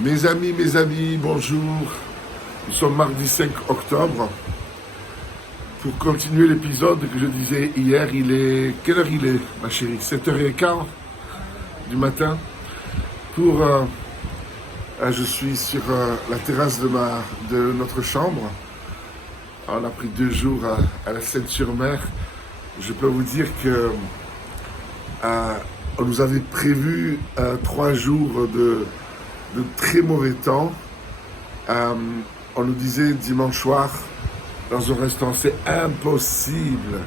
Mes amis, bonjour. Nous sommes mardi 5 octobre. Pour continuer l'épisode que je disais hier, il est... Quelle heure il est, ma chérie? 7h15 du matin. Je suis sur la terrasse de notre chambre. On a pris 2 jours à la Seine-sur-Mer. Je peux vous dire que on nous avait prévu 3 jours de très mauvais temps. On nous disait dimanche soir dans un restaurant, c'est impossible.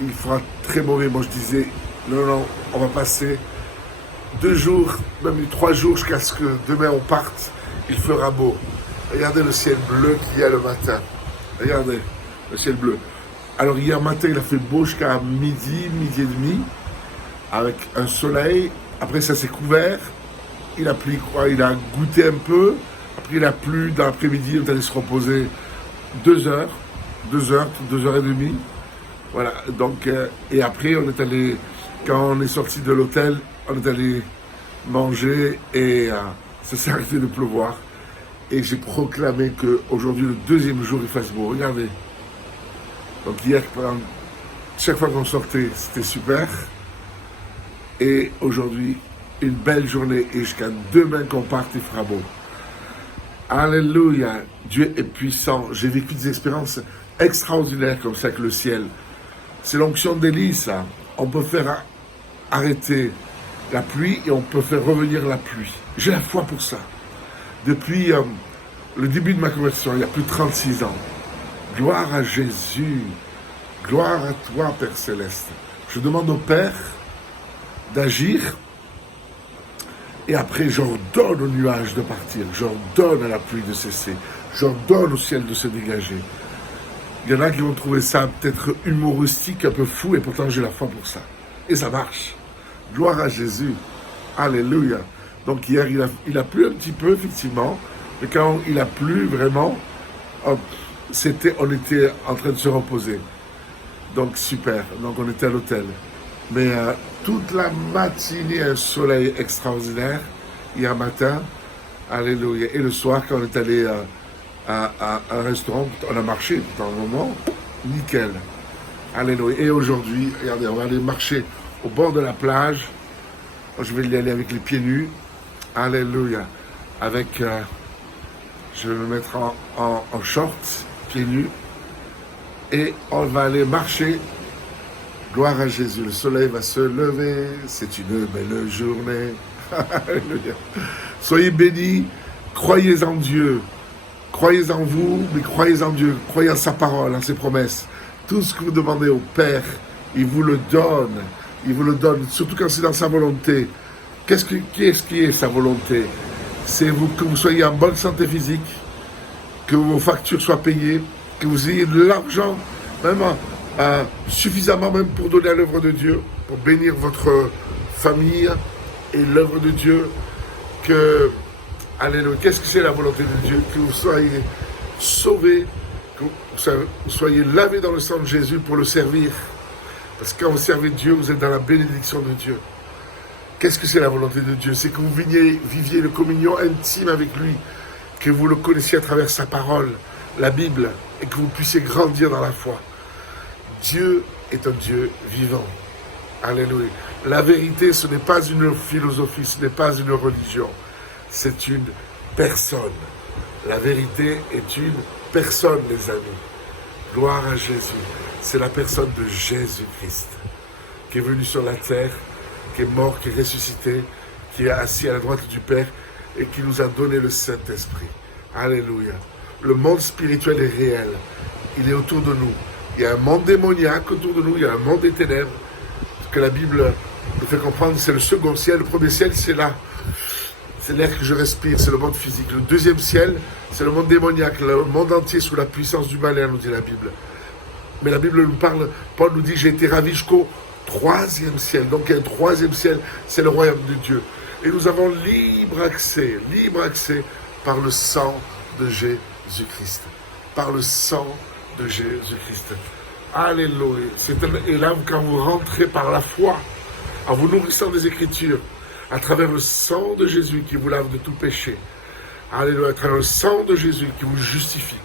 Il fera très mauvais. Moi je disais, non, on va passer 2 jours, même 3 jours jusqu'à ce que demain on parte. Il fera beau. Regardez le ciel bleu qu'il y a le matin. Regardez le ciel bleu. Alors hier matin il a fait beau jusqu'à midi et demi, avec un soleil. Après ça s'est couvert, il a plu quoi, il a goûté un peu, après il a plu dans l'après-midi, on est allé se reposer 2 heures et demie. Voilà, donc, et après on est allé, quand on est sorti de l'hôtel, on est allé manger et ça s'est arrêté de pleuvoir. Et j'ai proclamé qu'aujourd'hui, le 2e jour, il fasse beau. Regardez. Donc hier, chaque fois qu'on sortait, c'était super. Et aujourd'hui, une belle journée. Et jusqu'à demain qu'on parte, il fera beau. Alléluia. Dieu est puissant. J'ai vécu des expériences extraordinaires comme ça avec le ciel. C'est l'onction d'Élie, ça. On peut faire arrêter la pluie et on peut faire revenir la pluie. J'ai la foi pour ça. Depuis le début de ma conversion, il y a plus de 36 ans. Gloire à Jésus. Gloire à toi, Père Céleste. Je demande au Père d'agir, et après j'ordonne au nuage de partir, j'ordonne à la pluie de cesser, j'ordonne au ciel de se dégager. Il y en a qui vont trouver ça peut-être humoristique, un peu fou, et pourtant j'ai la foi pour ça. Et ça marche. Gloire à Jésus. Alléluia. Donc hier il a plu un petit peu, effectivement, mais quand il a plu vraiment, on était en train de se reposer. Donc super, donc on était à l'hôtel. Mais toute la matinée, un soleil extraordinaire, hier matin, alléluia. Et le soir, quand on est allé à un restaurant, on a marché dans un moment, nickel, alléluia. Et aujourd'hui, regardez, on va aller marcher au bord de la plage. Je vais y aller avec les pieds nus, alléluia. Je vais me mettre en shorts, pieds nus, et on va aller marcher. Gloire à Jésus, le soleil va se lever, c'est une belle journée. Alléluia. Soyez bénis, croyez en Dieu, croyez en vous, mais croyez en Dieu, croyez en sa parole, en ses promesses. Tout ce que vous demandez au Père, il vous le donne, surtout quand c'est dans sa volonté. Qu'est-ce qui est sa volonté? C'est que vous soyez en bonne santé physique, que vos factures soient payées, que vous ayez de l'argent, même suffisamment même pour donner à l'œuvre de Dieu, pour bénir votre famille et l'œuvre de Dieu. Alléluia. Qu'est-ce que c'est la volonté de Dieu? Que vous soyez sauvés, que vous soyez lavés dans le sang de Jésus pour le servir. Parce que quand vous servez Dieu, vous êtes dans la bénédiction de Dieu. Qu'est-ce que c'est la volonté de Dieu? C'est que vous viviez une communion intime avec lui, que vous le connaissiez à travers sa parole, la Bible, et que vous puissiez grandir dans la foi. Dieu est un Dieu vivant. Alléluia. La vérité, ce n'est pas une philosophie, ce n'est pas une religion. C'est une personne. La vérité est une personne, les amis. Gloire à Jésus. C'est la personne de Jésus-Christ, qui est venu sur la terre, qui est mort, qui est ressuscité, qui est assis à la droite du Père et qui nous a donné le Saint-Esprit. Alléluia. Le monde spirituel est réel. Il est autour de nous. Il y a un monde démoniaque autour de nous, il y a un monde des ténèbres, que la Bible nous fait comprendre, c'est le second ciel. Le premier ciel, c'est là. C'est l'air que je respire, c'est le monde physique. Le 2e ciel, c'est le monde démoniaque, le monde entier sous la puissance du malin, nous dit la Bible. Mais la Bible nous parle, Paul nous dit, j'ai été ravi jusqu'au 3e ciel. Donc il y a un 3e ciel, c'est le royaume de Dieu. Et nous avons libre accès par le sang de Jésus-Christ. Par le sang de Jésus-Christ. Alléluia. Et là, quand vous rentrez par la foi, en vous nourrissant des Écritures, à travers le sang de Jésus qui vous lave de tout péché. Alléluia, à travers le sang de Jésus qui vous justifie.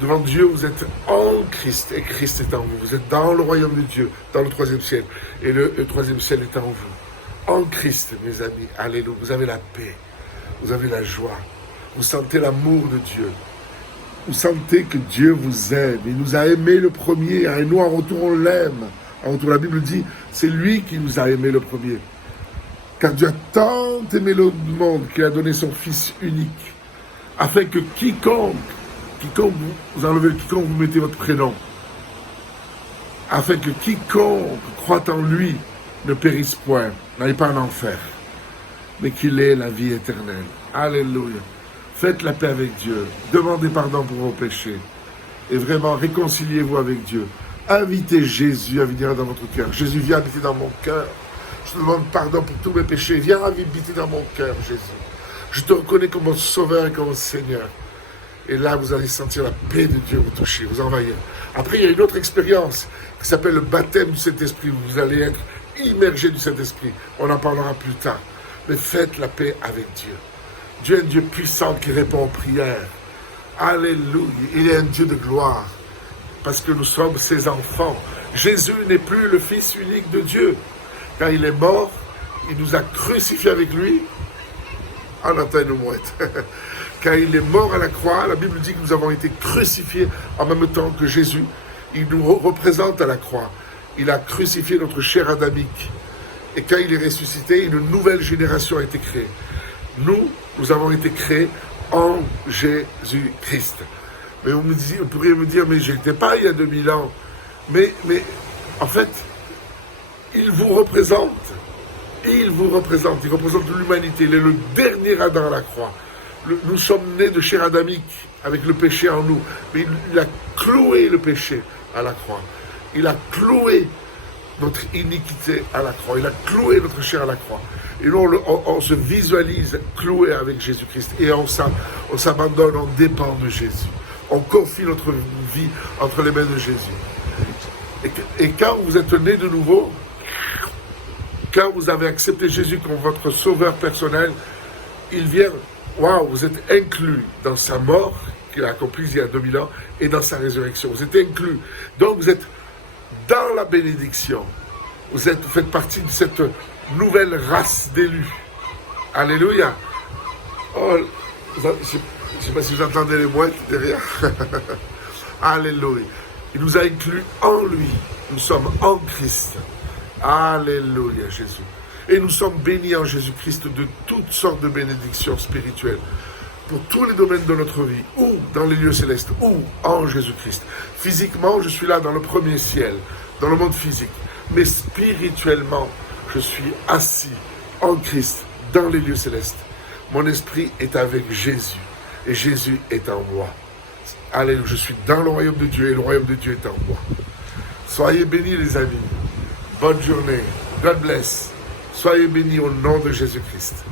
Devant Dieu, vous êtes en Christ et Christ est en vous. Vous êtes dans le royaume de Dieu, dans le troisième ciel. Et le troisième ciel est en vous. En Christ, mes amis, alléluia, vous avez la paix, vous avez la joie. Vous sentez l'amour de Dieu. Vous sentez que Dieu vous aime. Il nous a aimés le premier, et nous en retour on l'aime. En retour, la Bible dit, c'est lui qui nous a aimés le premier. Car Dieu a tant aimé le monde qu'il a donné son Fils unique, afin que quiconque vous enlevez le quiconque, vous mettez votre prénom, afin que quiconque croit en lui ne périsse point, n'aille pas en enfer, mais qu'il ait la vie éternelle. Alléluia. Faites la paix avec Dieu, demandez pardon pour vos péchés, et vraiment réconciliez-vous avec Dieu. Invitez Jésus à venir dans votre cœur. Jésus, viens habiter dans mon cœur. Je te demande pardon pour tous mes péchés. Viens habiter dans mon cœur, Jésus. Je te reconnais comme mon sauveur et comme mon Seigneur. Et là, vous allez sentir la paix de Dieu vous toucher, vous envahir. Après, il y a une autre expérience qui s'appelle le baptême du Saint-Esprit. Vous allez être immergé du Saint-Esprit. On en parlera plus tard. Mais faites la paix avec Dieu. Dieu est un Dieu puissant qui répond aux prières. Alléluia. Il est un Dieu de gloire. Parce que nous sommes ses enfants. Jésus n'est plus le Fils unique de Dieu. Quand il est mort, il nous a crucifiés avec lui. En attend une mouette. Quand il est mort à la croix, la Bible dit que nous avons été crucifiés en même temps que Jésus. Il nous représente à la croix. Il a crucifié notre chair adamique. Et quand il est ressuscité, une nouvelle génération a été créée. Nous avons été créés en Jésus-Christ. Mais vous pourriez me dire, mais je n'étais pas il y a 2000 ans. Mais en fait, il vous représente. Il représente l'humanité. Il est le dernier Adam à la croix. Nous sommes nés de chair adamique avec le péché en nous. Mais il a cloué le péché à la croix. Il a cloué notre iniquité à la croix. Il a cloué notre chair à la croix. Et nous, on se visualise cloué avec Jésus-Christ. Et on s'abandonne, on dépend de Jésus. On confie notre vie entre les mains de Jésus. Et quand vous êtes né de nouveau, quand vous avez accepté Jésus comme votre sauveur personnel, il vient, waouh, vous êtes inclus dans sa mort, qu'il a accomplie il y a 2000 ans, et dans sa résurrection. Vous êtes inclus. Donc vous êtes dans la bénédiction. Vous faites partie de cette nouvelle race d'élus. Alléluia. Oh, je ne sais pas si vous entendez les mouettes derrière. Alléluia. Il nous a inclus en lui. Nous sommes en Christ. Alléluia, Jésus. Et nous sommes bénis en Jésus-Christ de toutes sortes de bénédictions spirituelles. Pour tous les domaines de notre vie, ou dans les lieux célestes, ou en Jésus-Christ. Physiquement, je suis là dans le premier ciel, dans le monde physique. Mais spirituellement, je suis assis en Christ, dans les lieux célestes. Mon esprit est avec Jésus, et Jésus est en moi. Alléluia, je suis dans le royaume de Dieu, et le royaume de Dieu est en moi. Soyez bénis, les amis. Bonne journée. God bless. Soyez bénis au nom de Jésus-Christ.